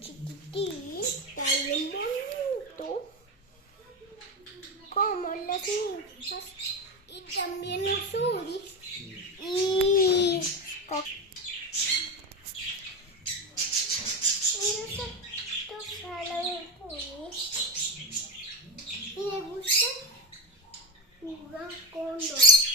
Chiquitita, bien bonito, como las ninjas, y también los uris y nosotros a los uris, y le gusta jugar con los